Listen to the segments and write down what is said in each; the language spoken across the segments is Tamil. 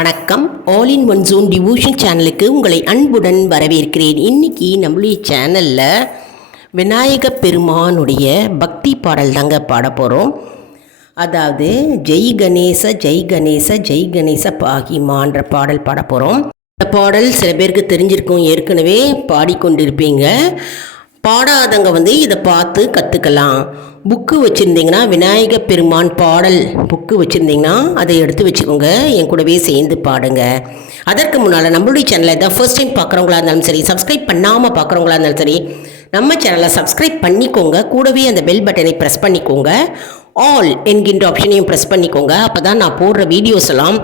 வணக்கம். All in one zone devotion சேனலுக்கு உங்களை அன்புடன் வரவேற்கிறேன். இன்னைக்கு நம்மளுடைய சேனலில் விநாயக பெருமானுடைய பக்தி பாடல் தாங்க பாட போகிறோம் அதாவது ஜெய் கணேச ஜெய் கணேச ஜெய் கணேச பாகிமான்ற பாடல் பாட போகிறோம் இந்த பாடல் சில பேருக்கு தெரிஞ்சிருக்கும். ஏற்கனவே பாடிக்கொண்டிருப்பீங்க. பாடாதவங்க வந்து இதை பார்த்து கற்றுக்கலாம் புக்கு வச்சுருந்தீங்கன்னா விநாயக பெருமான் பாடல் புக்கு வச்சுருந்தீங்கன்னா அதை எடுத்து வச்சுக்கோங்க. என் கூடவே சேர்ந்து பாடுங்க. அதற்கு முன்னால் நம்மளுடைய சேனலை தான் ஃபர்ஸ்ட் டைம் பார்க்குறவங்களா இருந்தாலும் சரி சப்ஸ்கிரைப் பண்ணாமல் பார்க்குறவங்களா இருந்தாலும் சரி நம்ம சேனலை சப்ஸ்கிரைப் பண்ணிக்கோங்க. கூடவே அந்த பெல் பட்டனை ப்ரெஸ் பண்ணிக்கோங்க. ஆல் என்கின்ற ஆப்ஷனையும் ப்ரெஸ் பண்ணிக்கோங்க. அப்போ தான் நான் போடுற வீடியோஸ் எல்லாம்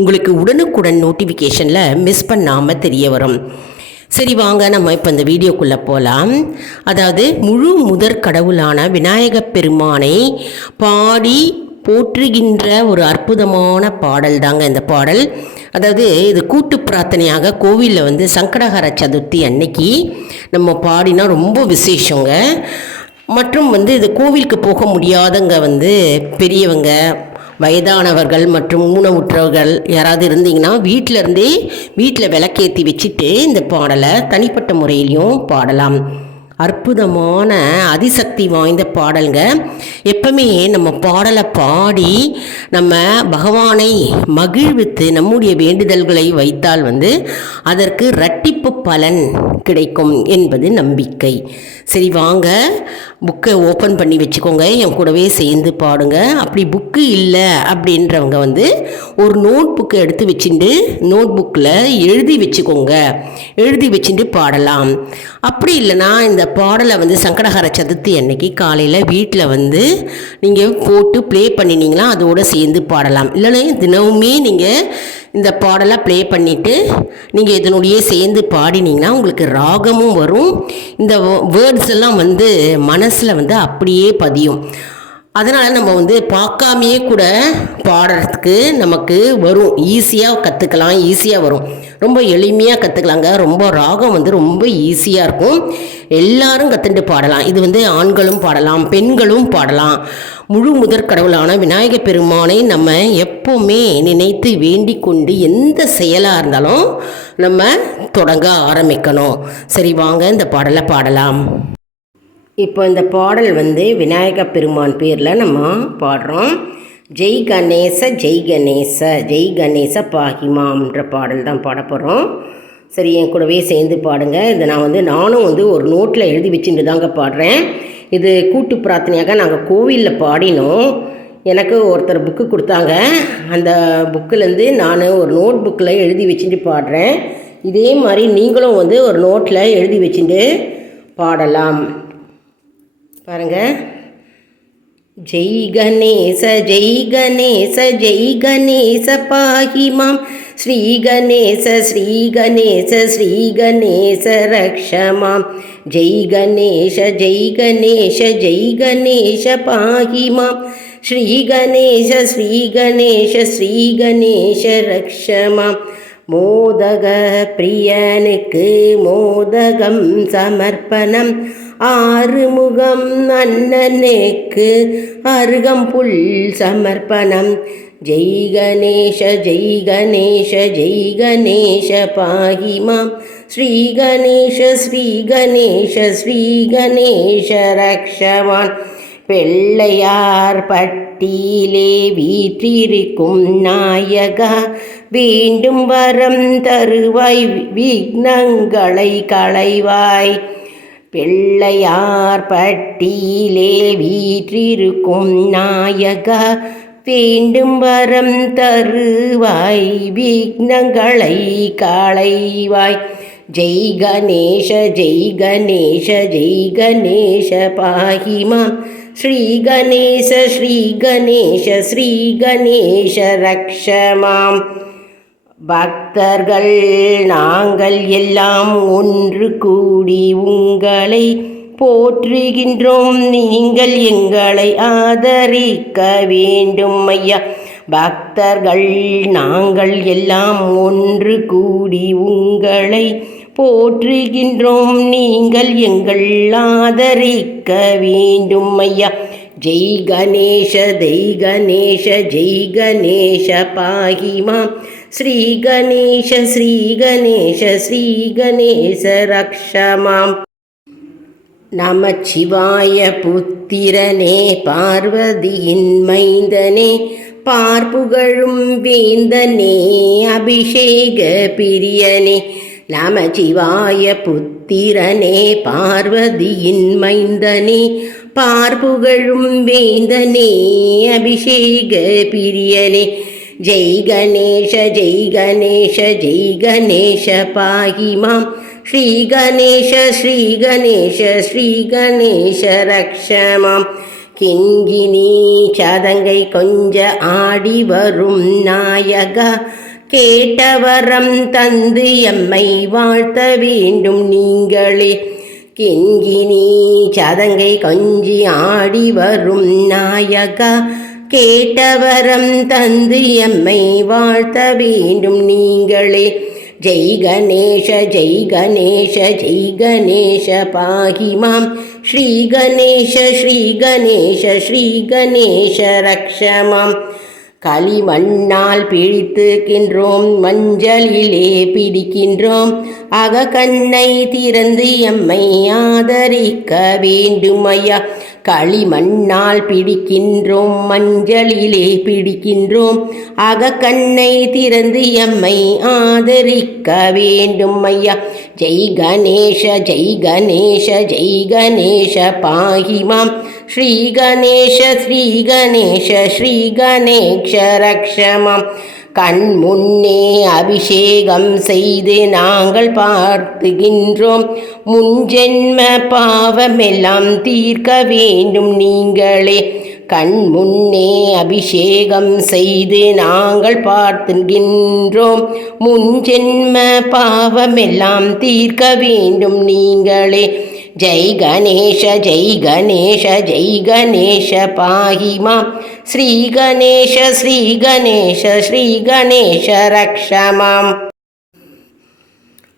உங்களுக்கு உடனுக்குடன் நோட்டிஃபிகேஷனில் மிஸ் பண்ணாமல் தெரிய வரும். சரி வாங்க நம்ம இப்போ இந்த வீடியோக்குள்ளே போகலாம் அதாவது முழு முதற் கடவுளான விநாயகப் பெருமானை பாடி போற்றுகின்ற ஒரு அற்புதமான பாடல் தாங்க இந்த பாடல். அதாவது இது கூட்டு பிரார்த்தனையாக கோவிலில் வந்து சங்கடகர சதுர்த்தி அன்னைக்கு நம்ம பாடினா ரொம்ப விசேஷங்க. மற்றும் வந்து இது கோவிலுக்கு போக முடியாதவங்க வந்து பெரியவங்க வயதானவர்கள் மற்றும் ஊனமுற்றவர்கள் யாராவது இருந்தீங்கன்னா வீட்டிலருந்தே வீட்டில் விளக்கேற்றி வச்சுட்டு இந்த பாடலை தனிப்பட்ட முறையிலையும் பாடலாம். அற்புதமான அதிசக்தி வாய்ந்த பாடல்ங்க. எப்பவுமே நம்ம பாடலை பாடி நம்ம பகவானை மகிழ்வித்து நம்முடைய வேண்டுதல்களை வைத்தால் வந்து அதற்கு இரட்டிப்பு பலன் கிடைக்கும் என்பது நம்பிக்கை. சரி வாங்க. புக்கை ஓப்பன் பண்ணி வச்சுக்கோங்க. என் கூடவே சேர்ந்து பாடுங்க. அப்படி புக்கு இல்லை அப்படின்றவங்க வந்து ஒரு நோட் புக்கை எடுத்து வச்சுட்டு நோட் புக்கில் எழுதி வச்சுக்கோங்க. எழுதி வச்சுட்டு பாடலாம். அப்படி இல்லைன்னா இந்த பாடலை வந்து சங்கடஹர சதுர்த்தி அன்னைக்கு காலையில் வீட்டில் வந்து நீங்கள் போட்டு ப்ளே பண்ணினீங்களா? அதோடு சேர்ந்து பாடலாம். இல்லைன்னா தினமுமே நீங்கள் இந்த பாடலை ப்ளே பண்ணிவிட்டு நீங்கள் இதனுடைய சேர்ந்து பாடினீங்கன்னா உங்களுக்கு ராகமும் வரும். இந்த வேர்ட்ஸ் எல்லாம் வந்து மனசில் வந்து அப்படியே பதியும். அதனால் நம்ம வந்து பார்க்காமையே கூட பாடுறதுக்கு நமக்கு வரும். ஈஸியாக கற்றுக்கலாம் ஈஸியாக வரும். ரொம்ப எளிமையாக கற்றுக்கலாங்க ரொம்ப ராகம் வந்து ரொம்ப ஈஸியாக இருக்கும். எல்லாரும் கற்றுட்டு பாடலாம். இது வந்து ஆண்களும் பாடலாம். பெண்களும் பாடலாம். முழு முதற் கடவுளான விநாயக பெருமானை நம்ம எப்போவுமே நினைத்து வேண்டிக் கொண்டு எந்த செயலாக இருந்தாலும் நம்ம தொடங்க ஆரம்பிக்கணும். சரி வாங்க இந்த பாடலை பாடலாம். இப்போ இந்த பாடல் வந்து விநாயக பெருமான் பேரில் நம்ம பாடுறோம். ஜெய் கணேச ஜெய் கணேச ஜெய் கணேச பாகிமாம்ன்ற பாடல் தான் பாட போகிறோம் சரி என் கூடவே சேர்ந்து பாடுங்க. இதை நான் வந்து நானும் வந்து ஒரு நோட்டில் எழுதி வச்சுட்டு தாங்க பாடுறேன். இது கூட்டு பிரார்த்தனையாக நாங்கள் கோவிலில் பாடினோம். எனக்கு ஒருத்தர் புக்கு கொடுத்தாங்க. அந்த புக்கிலேருந்து நான் ஒரு நோட் புக்கில் எழுதி வச்சுட்டு பாடுறேன். இதே மாதிரி நீங்களும் வந்து ஒரு நோட்டில் எழுதி வச்சுட்டு பாடலாம். பாருங்க. ஜெய் கணேச ஜெய் கணேச ஜெய் கணேச பாஹிமாம் ஸ்ரீ கணேச ஸ்ரீ கணேச ஸ்ரீ கணேச ரக்ஷமாம் ஜெய் கணேஷ ஜெய் கணேஷ ஜெய் கணேஷ பாஹிமாம் ஸ்ரீ கணேஷ ஸ்ரீ கணேஷ ஸ்ரீ கணேஷ ரக்ஷமாம் மோதக பிரியனுக்கு மோதகம் சமர்ப்பணம். ஆறுமுகம் அண்ணனேக்கு அருகம்புல் சமர்ப்பணம். ஜெய் கணேஷ ஜெய் கணேஷ ஜெய் கணேஷ பாகிமாம் ஸ்ரீ கணேஷ ஸ்ரீ கணேஷ ஸ்ரீ கணேஷ ரக்ஷவான் பிள்ளையார் பட்டியிலே வீற்றிருக்கும் நாயகா வேண்டும் வரம் தருவாய் விக்னங்களை களைவாய். பிள்ளையார் பட்டியிலே வீற்றிருக்கும் நாயகா வேண்டும் வரம் தருவாய் விக்னங்களை களைவாய். ஜெய் கணேஷ ஜெய் கணேஷ ஜெய் கணேஷ பாஹிமாம் ஸ்ரீ கணேச ஸ்ரீ கணேஷ ஸ்ரீ கணேஷ ரக்ஷமாம். பக்தர்கள் நாங்கள் எல்லாம் ஒன்று கூடி உங்களை போற்றுகின்றோம். நீங்கள் எங்களை ஆதரிக்க வேண்டும் ஐயா. பக்தர்கள் நாங்கள் எல்லாம் ஒன்று கூடி உங்களை போற்றுகின்றோம். நீங்கள் எங்கள் ஆதரிக்க வேண்டும் ஐயா. ஜெய் கணேஷ தெய் கணேஷ ஜெய் கணேஷ பாகி மாம் श्रीगणेश श्रीगणेश श्रीगणेश रक्ष माम् நமச்சிவாய புத்திரனே பார்வதியின் மைந்தனே பார்ப்புகழும் வேந்தனே அபிஷேக பிரியனே நமச்சிவாய புத்திரனே பார்வதியின் மைந்தனே பார்ப்புகழும் வேந்தனே அபிஷேக பிரியனே ஜெய் கணேஷ ஜெய் கணேஷ ஜெய் கணேஷ பாகி மாம். ஸ்ரீ கணேஷ ஸ்ரீ கணேஷ ஸ்ரீ கணேஷ ரக்ஷமாம் கிங்கினி சதங்கை கொஞ்ச ஆடி வரும் நாயகா. கேட்டவரம் தந்து எம்மை வாழ்த்த வேண்டும் நீங்களே. கிங்கினி சதங்கை கொஞ்சி ஆடி வரும் நாயகா. கேட்டவரம் தந்து எம்மை வாழ்த்த வேண்டும் நீங்களே. ஜெய் கணேஷ ஜெய் கணேஷ ஜெய் கணேஷ பாகிமாம். ஸ்ரீ கணேஷ ஸ்ரீ கணேஷ ஸ்ரீ கணேஷ ரக்ஷமாம். களிமண்ணால் பிழித்துக்கின்றோம் மஞ்சளிலே பிடிக்கின்றோம். அக கண்ணை திறந்து எம்மை ஆதரிக்க வேண்டுமையா. களிமண்ணால் பிடிக்கின்றோம் மஞ்சளிலே பிடிக்கின்றோம். அக கண்ணை திறந்து எம்மை ஆதரிக்க வேண்டும் ஐயா. ஜெய் கணேஷ ஜெய் கணேஷ ஜெய் கணேஷ பாகிமாம். ஸ்ரீ கணேஷ ஸ்ரீ கணேஷ ஸ்ரீ கணேஷ ரக்ஷமாம். கண் முன்னே அபிஷேகம் செய்து நாங்கள் பார்த்துகின்றோம். முன்ஜென்ம பாவமெல்லாம் தீர்க்க வேண்டும் நீங்களே. கண் முன்னே அபிஷேகம் செய்து நாங்கள் பார்த்துகின்றோம். முன்ஜென்ம பாவமெல்லாம் தீர்க்க வேண்டும் நீங்களே. ஜெய் கணேஷ ஜெய் கணேஷ ஜெய் கணேஷ பாகிமா. ஸ்ரீகணேஷ ஸ்ரீகணேஷ ஸ்ரீ கணேஷ ஸ்ரீ கணேஷ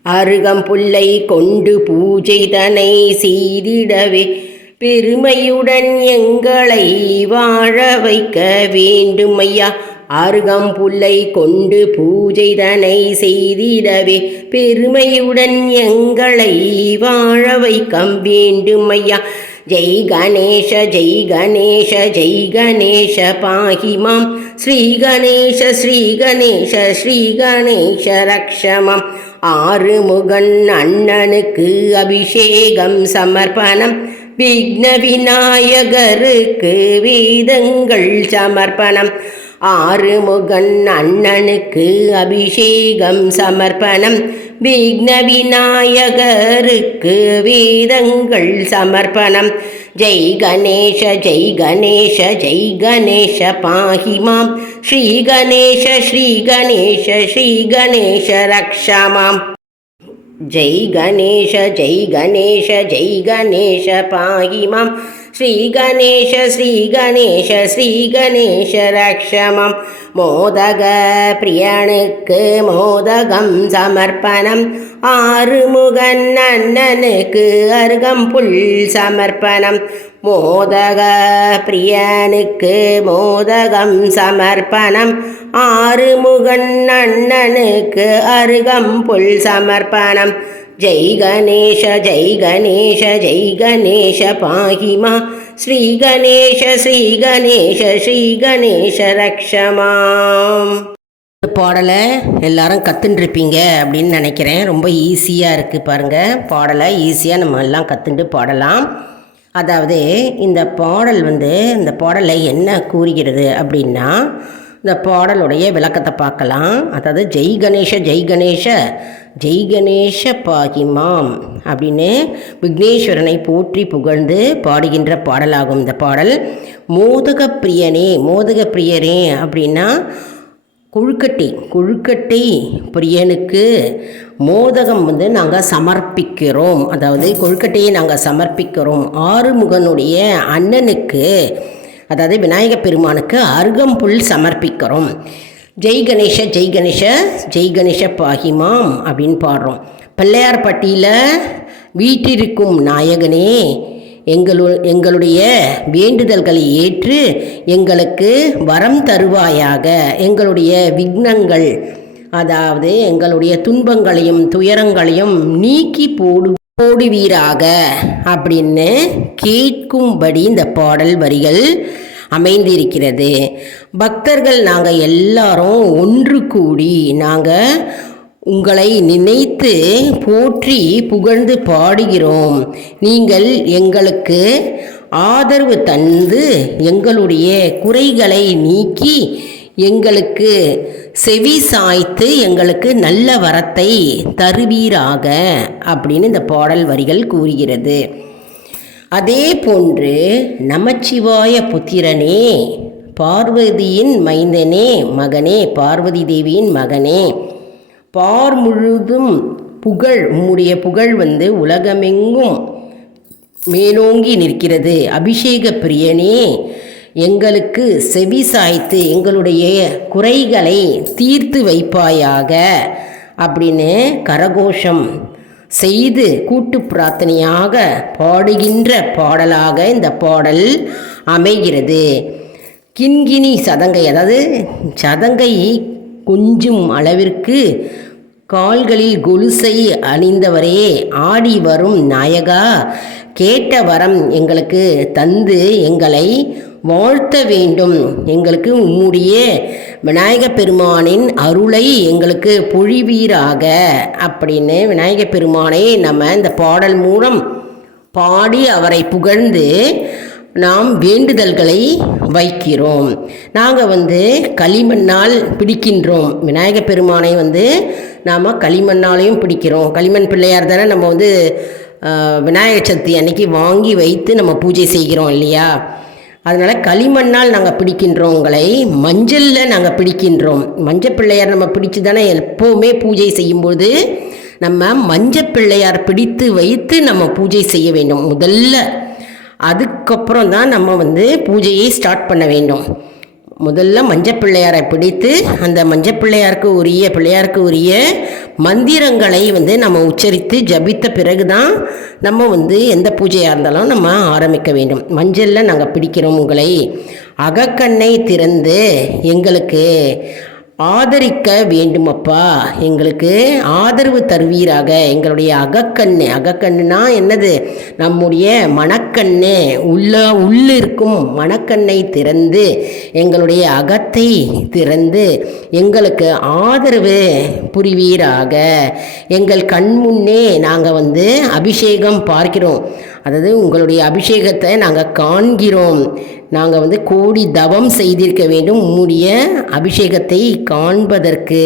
அருகம்புல்லை கொண்டு பூஜை தனை செய்திடவே பெருமையுடன் எங்களை வாழ வைக்க வேண்டும் ஐயா அருகம்புல்லை கொண்டு பூஜை தனை செய்திடவே பெருமையுடன் எங்களை வாழ வைக்க வேண்டும் ஐயா ஜெய் கணேஷ ஜெய் கணேஷ ஜெய் கணேஷ பாஹி மாம். ஸ்ரீ கணேஷ ஸ்ரீ கணேஷ ஸ்ரீ கணேஷ ரக்ஷமம் ஆறு முகன் அண்ணனுக்கு அபிஷேகம் சமர்ப்பணம். விக்ன விநாயகருக்கு வேதங்கள் சமர்ப்பணம். ஆறுமுகன் அண்ணனுக்கு அபிஷேகம் சமர்ப்பணம். விக்ன விநாயகருக்கு வேதங்கள் சமர்ப்பணம். ஜெய் கணேஷ ஜெய் கணேஷ ஜெய் கணேஷ பாஹிமாம் ஸ்ரீ கணேஷ ஸ்ரீ கணேஷ ஸ்ரீ கணேஷ ரக்ஷமாம். ஜெய் கணேஷ ஜெய் கணேஷ ஜெய் கணேஷ பாஹிமாம் மாம் ஸ்ரீ கணேஷ ஸ்ரீ கணேஷ மோதக பிரியனுக்கு மோதகம் சமர்ப்பணம் ஆறுமுகன் அண்ணனுக்கு அருகம்புல் சமர்ப்பணம் மோதக பிரியனுக்கு மோதகம் சமர்ப்பணம் ஆறுமுகன் அண்ணனுக்கு அருகம்புல் சமர்ப்பணம் ஜெய் கணேஷ ஜெய் கணேஷ ஜெய் கணேஷ பாகிமா ஸ்ரீ கணேஷ ஸ்ரீ கணேஷ ஸ்ரீ கணேஷ ரக்ஷமாம் இந்த பாடலை எல்லாரும் கற்றுட்டுருப்பீங்க அப்படின்னு நினைக்கிறேன். ரொம்ப ஈஸியாக இருக்குது பாருங்கள் பாடலை ஈஸியாக நம்ம எல்லாம் கற்றுட்டு பாடலாம். அதாவது இந்த பாடல் வந்து இந்த பாடலை என்ன கூறுகிறது அப்படின்னா இந்த பாடலுடைய விளக்கத்தை பார்க்கலாம். அதாவது ஜெய் கணேஷ ஜெய் கணேஷ ஜெய் கணேஷ பாகிமாம் அப்படின்னு விக்னேஸ்வரனை போற்றி புகழ்ந்து பாடுகின்ற பாடலாகும் இந்த பாடல். மோதக பிரியனே மோதக பிரியனே அப்படின்னா கொழுக்கட்டை கொழுக்கட்டை பிரியனுக்கு மோதகம் வந்து நாங்கள் சமர்ப்பிக்கிறோம். அதாவது கொழுக்கட்டையை நாங்கள் சமர்ப்பிக்கிறோம். ஆறுமுகனுடைய அண்ணனுக்கு அதாவது விநாயகப் பெருமானுக்கு அருகம்புல் சமர்ப்பிக்கிறோம். ஜெய் கணேஷ ஜெய் கணேஷ ஜெய் கணேஷ பாகிமாம் அப்படின்னு பாடுறோம். பிள்ளையார்பட்டியில் வீட்டிருக்கும் நாயகனே எங்களு எங்களுடைய வேண்டுதல்களை ஏற்று எங்களுக்கு வரம் தருவாயாக. எங்களுடைய விக்னங்கள் அதாவது எங்களுடைய துன்பங்களையும் துயரங்களையும் நீக்கி போடு போடுவீராக அப்படின்னு கேட்கும்படி இந்த பாடல் வரிகள் அமைந்திருக்கிறது. பக்தர்கள் நாங்கள் எல்லாரும் ஒன்று கூடி நாங்கள் உங்களை நினைத்து போற்றி புகழ்ந்து பாடுகிறோம். நீங்கள் எங்களுக்கு ஆதரவு தந்து எங்களுடைய குறைகளை நீக்கி எங்களுக்கு செவி சாய்த்து எங்களுக்கு நல்ல வரத்தை தருவீராக அப்படின்னு இந்த பாடல் வரிகள் கூறுகிறது. அதே போன்று நமச்சிவாய புத்திரனே பார்வதியின் மைந்தனே மகனே பார்வதி தேவியின் மகனே. பார் முழுதும் புகழ் உம்முடைய புகழ் வந்து உலகமெங்கும் மேலோங்கி நிற்கிறது. அபிஷேக பிரியனே எங்களுக்கு செவி சாய்த்து எங்களுடைய குறைகளை தீர்த்து வைப்பாயாக அப்படின்னு கரகோஷம் செய்து கூட்டு பிரார்த்தனையாக பாடுகின்ற பாடலாக இந்த பாடல் அமைகிறது. கிண்கிணி சதங்கை அதாவது சதங்கை கொஞ்சும் அளவிற்கு கால்களில் கொலுசை அணிந்தவரே ஆடி வரும் நாயகா கேட்ட வரம் எங்களுக்கு தந்து எங்களை வாழ்த்த வேண்டும். எங்களுக்கு உம்முடைய விநாயக பெருமானின் அருளை எங்களுக்கு பொழிவீராக. அப்படின்னு விநாயக பெருமானை நம்ம இந்த பாடல் மூலம் பாடி அவரை புகழ்ந்து நாம் வேண்டுதல்களை வைக்கிறோம். நாங்கள் வந்து களிமண்ணால் பிடிக்கின்றோம். விநாயக பெருமானை வந்து நாம் களிமண்ணாலையும் பிடிக்கிறோம். களிமண் பிள்ளையார் தானே நம்ம வந்து விநாயகர் சதுர்த்தி அன்னைக்கு வாங்கி வைத்து நம்ம பூஜை செய்கிறோம் இல்லையா? அதனால் களிமண்ணால் நாங்கள் பிடிக்கின்றோம் உங்களை மஞ்சளில் நாங்கள் பிடிக்கின்றோம். மஞ்சள் பிள்ளையார் நம்ம பிடிச்சு தானே எப்போவுமே பூஜை செய்யும்போது நம்ம மஞ்சள் பிள்ளையார் பிடித்து வைத்து நம்ம பூஜை செய்ய வேண்டும் முதல்ல. அதுக்கப்புறம் தான் நம்ம வந்து பூஜையை ஸ்டார்ட் பண்ண வேண்டும். முதல்ல மஞ்சப்பிள்ளையாரை பிடித்து அந்த மஞ்சப்பிள்ளையாருக்கு உரிய பிள்ளையாருக்கு உரிய மந்திரங்களை வந்து நம்ம உச்சரித்து ஜபித்த பிறகு தான் நம்ம வந்து எந்த பூஜையாக இருந்தாலும் நம்ம ஆரம்பிக்க வேண்டும். மஞ்சளில் நாங்கள் பிடிக்கிறோம் உங்களை. அகக்கண்ணை திறந்து எங்களுக்கு ஆதரிக்க வேண்டுமப்பா. எங்களுக்கு ஆதரவு தருவீராக. எங்களுடைய அகக்கண்ணு. அகக்கண்ணுனா என்னது? நம்முடைய மனக்கண்ணு உள்ள உள்ளிருக்கும் மனக்கண்ணை திறந்து எங்களுடைய அகத்தை திறந்து எங்களுக்கு ஆதரவு புரிவீராக. எங்கள் கண் முன்னே நாங்கள் வந்து அபிஷேகம் பார்க்கிறோம். அதாவது உங்களுடைய அபிஷேகத்தை நாங்கள் காண்கிறோம். நாங்கள் வந்து கோடி தவம் செய்திருக்க வேண்டும். உம்முடைய அபிஷேகத்தை காண்பதற்கு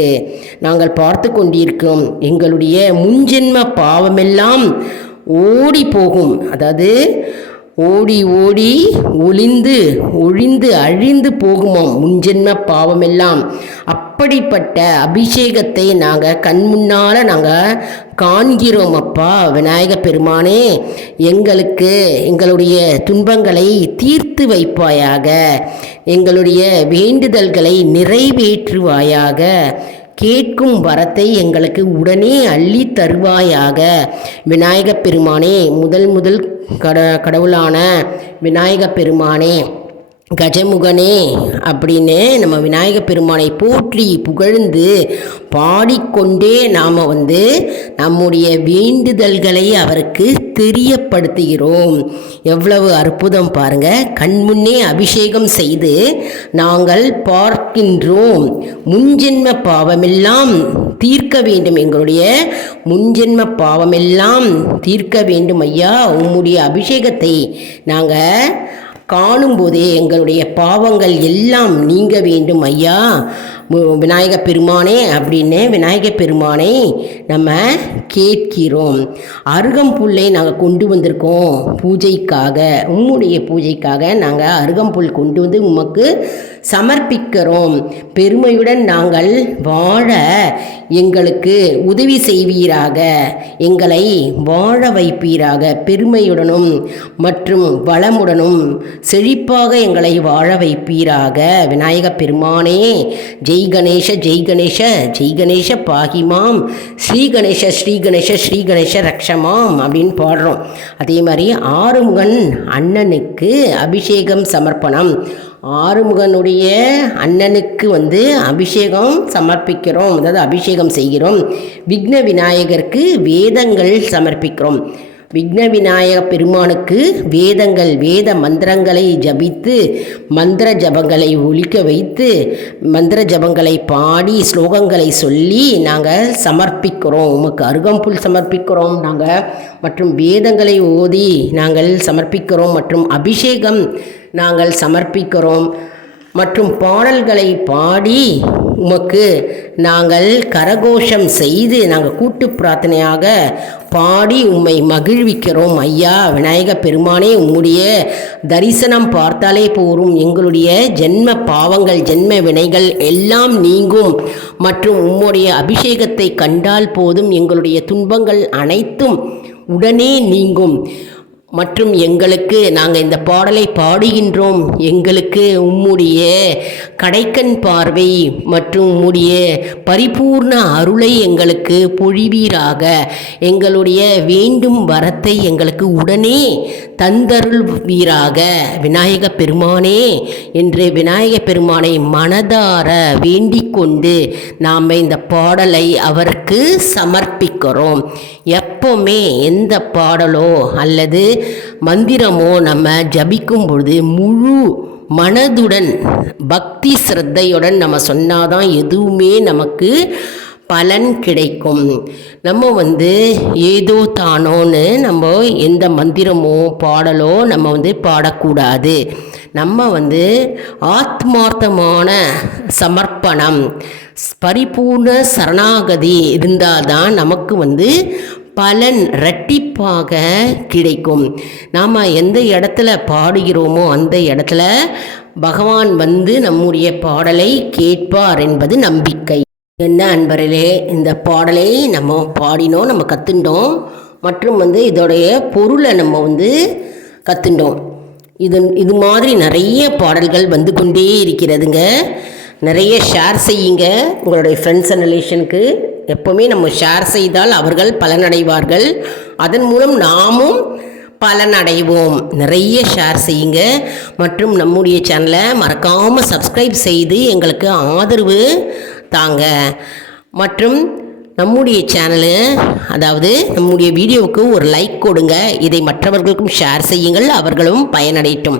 நாங்கள் பார்த்து கொண்டிருக்கோம் எங்களுடைய முன்ஜென்ம பாவமெல்லாம் ஓடி போகும். அதாவது ஓடி ஓடி ஒளிந்து ஒழிந்து அழிந்து போகுமாம். முன்ஜென்ம பாவமெல்லாம். அப் அப்படிப்பட்ட அபிஷேகத்தை நாங்கள் கண் முன்னால் நாங்கள் காண்கிறோம் அப்பா விநாயக பெருமானே. எங்களுக்கு எங்களுடைய துன்பங்களை தீர்த்து வைப்பாயாக. எங்களுடைய வேண்டுதல்களை நிறைவேற்றுவாயாக. கேட்கும் வரத்தை எங்களுக்கு உடனே அள்ளி தருவாயாக. விநாயகப் பெருமானே முதல் முதல் கட கடவுளான விநாயகப் பெருமானே. கஜமுகனே அப்படின்னு நம்ம விநாயக பெருமானை போற்றி புகழ்ந்து பாடிக்கொண்டே நாம் வந்து நம்முடைய வேண்டுதல்களை அவருக்கு தெரியப்படுத்துகிறோம். எவ்வளவு அற்புதம் பாருங்க. கண்முன்னே அபிஷேகம் செய்து நாங்கள் பார்க்கின்றோம். முன்ஜென்ம பாவமெல்லாம் தீர்க்க வேண்டும். எங்களுடைய முன்ஜென்ம பாவமெல்லாம் தீர்க்க வேண்டும் ஐயா. உம்முடைய அபிஷேகத்தை நாங்கள் காணும்போதே எங்களுடைய பாவங்கள் எல்லாம் நீங்க வேண்டும் ஐயா. விநாயக பெருமானே அப்படின்னு விநாயக பெருமானை நம்ம கேட்கிறோம். அருகம்புல்லை நாங்கள் கொண்டு வந்திருக்கோம் பூஜைக்காக. உம்முடைய பூஜைக்காக நாங்கள் அருகம்புல் கொண்டு வந்து உமக்கு சமர்ப்பிக்கிறோம். பெருமையுடன் நாங்கள் வாழ எங்களுக்கு உதவி செய்வீராக. எங்களை வாழ வைப்பீராக. பெருமையுடனும் மற்றும் வளமுடனும் செழிப்பாக எங்களை வாழ வைப்பீராக. விநாயக பெருமானே ஜெய் கணேஷ ஜெய் கணேஷ ஜெய் கணேஷ பாகிமாம். ஸ்ரீ கணேஷ ஸ்ரீ கணேஷ ஸ்ரீ கணேஷ ரக்ஷமாம் அப்படின்னு பாடுறோம். அதே மாதிரி ஆறுமுகன் அண்ணனுக்கு அபிஷேகம் சமர்ப்பணம். ஆறுமுகனுடைய அண்ணனுக்கு வந்து அபிஷேகம் சமர்ப்பிக்கிறோம். அதாவது அபிஷேகம் செய்கிறோம். விக்ன விநாயகருக்கு வேதங்கள் சமர்ப்பிக்கிறோம். விக்ன விநாயக பெருமானுக்கு வேதங்கள் வேத மந்திரங்களை ஜபித்து மந்திர ஜபங்களை ஒழிக்க வைத்து மந்திர ஜபங்களை பாடி ஸ்லோகங்களை சொல்லி நாங்கள் சமர்ப்பிக்கிறோம். உமக்கு அருகம்புல் சமர்ப்பிக்கிறோம் நாங்கள் மற்றும் வேதங்களை ஓதி நாங்கள் சமர்ப்பிக்கிறோம். மற்றும் அபிஷேகம் நாங்கள் சமர்ப்பிக்கிறோம். மற்றும் பாடல்களை பாடி உமக்கு நாங்கள் கரகோஷம் செய்து நாங்கள் கூட்டு பிரார்த்தனையாக பாடி உம்மை மகிழ்விக்கிறோம். ஐயா விநாயக பெருமானே உம்முடைய தரிசனம் பார்த்தாலே போரும். எங்களுடைய ஜென்ம பாவங்கள் ஜென்ம வினைகள் எல்லாம் நீங்கும். மற்றும் உம்முடைய அபிஷேகத்தை கண்டால் போதும். எங்களுடைய துன்பங்கள் அனைத்தும் உடனே நீங்கும். மற்றும் எங்களுக்கு நாங்கள் இந்த பாடலை பாடுகின்றோம். எங்களுக்கு உம்முடைய கடைக்கண் பார்வை மற்றும் உம்முடைய பரிபூர்ண அருளை எங்களுக்கு பொழிவீராக. எங்களுடைய வேண்டும் வரத்தை எங்களுக்கு உடனே தந்தருள்வீராக. விநாயக பெருமானே என்று விநாயக பெருமானை மனதார வேண்டிக் கொண்டு நாம் இந்த பாடலை அவருக்கு சமர்ப்பிக்கிறோம். எப்போவுமே எந்த பாடலோ அல்லது மந்திரமோ நம்ம ஜபிக்கும் பொழுது முழு மனதுடன் பக்தி சிரத்தையுடன் நம்ம சொன்னாதான் எதுவுமே நமக்கு பலன் கிடைக்கும். நம்ம வந்து ஏதோ தானோன்னு நம்ம எந்த மந்திரமோ பாடலோ நம்ம வந்து பாடக்கூடாது. நம்ம வந்து ஆத்மார்த்தமான சமர்ப்பணம் பரிபூர்ண சரணாகதி இருந்தால் தான் நமக்கு வந்து பலன் இரட்டிப்பாக கிடைக்கும். நாம் எந்த இடத்துல பாடுகிறோமோ அந்த இடத்துல பகவான் வந்து நம்முடைய பாடலை கேட்பார் என்பது நம்பிக்கை. என்ன அன்பர்களே இந்த பாடலை நம்ம பாடினோம் நம்ம கற்றுண்டோம் மற்றும் வந்து இதோடைய பொருளை நம்ம வந்து கற்றுண்டோம் இது இது மாதிரி நிறைய பாடல்கள் வந்து கொண்டே இருக்கிறதுங்க. நிறைய ஷேர் செய்யுங்க. உங்களுடைய ஃப்ரெண்ட்ஸ் அண்ட் ரிலேஷனுக்கு எப்போவுமே நம்ம ஷேர் செய்தால் அவர்கள் பலனடைவார்கள். அதன் மூலம் நாமும் பலனடைவோம். நிறைய ஷேர் செய்யுங்க. மற்றும் நம்முடைய சேனலை மறக்காமல் சப்ஸ்கிரைப் செய்து எங்களுக்கு ஆதரவு தாங்க. மற்றும் நம்முடைய சேனலு அதாவது நம்முடைய வீடியோவுக்கு ஒரு லைக் கொடுங்க. இதை மற்றவர்களுக்கும் ஷேர் செய்யுங்கள். அவர்களும் பயனடையட்டும்.